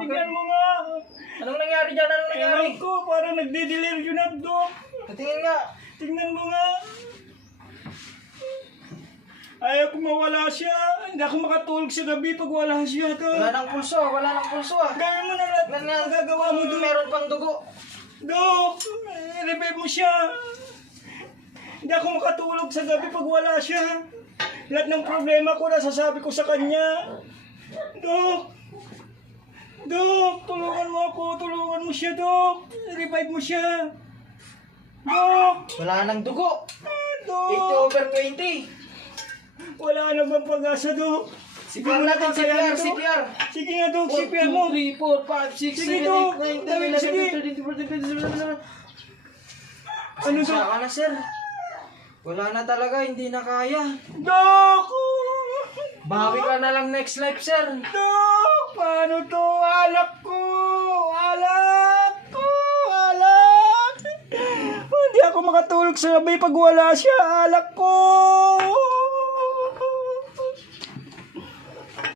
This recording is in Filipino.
Tingnan mo nga. Anong nangyari dyan? Anong nangyari? Ewan ko, parang nagdideliryo na, Dok. Patingin nga. Tingnan mo nga. Ayaw ko mawala siya. Hindi ako makatulog sa gabi pag wala siya, Dok. Wala nang pulso. Wala nang pulso ah. Gawin mo na lahat ng magagawa mo, Dok. Meron pang dugo. Dok, revive mo siya. Hindi ako makatulog sa gabi pag wala siya. Lahat ng problema ko nasasabi ko sa kanya. Dok! Dok! Tulungan mo ako. Tulungan mo siya, Dok. Revive mo siya. Dok! Wala nang dugo. Dok! 80/20. Wala na bang pag-asa, Dok? CPR natin, CPR, Dok. CPR. Sige nga, Dok. CPR mo. 1, 2, 3, 4, 5, 6, Sige, 7, Dok. 8, 9, 10, Dawin, 11, sige. 12, 13, 14, 15, 16, 17, 18, 19. Ano, Dok? Saka na, sir. Wala na talaga, hindi na kaya. Dok! Bawi ka na lang next life, sir. Dok! Paano to? Alak ko! Alak ko! Alak! Hindi ako makatulog sa gabi pag wala siya. Alak ko!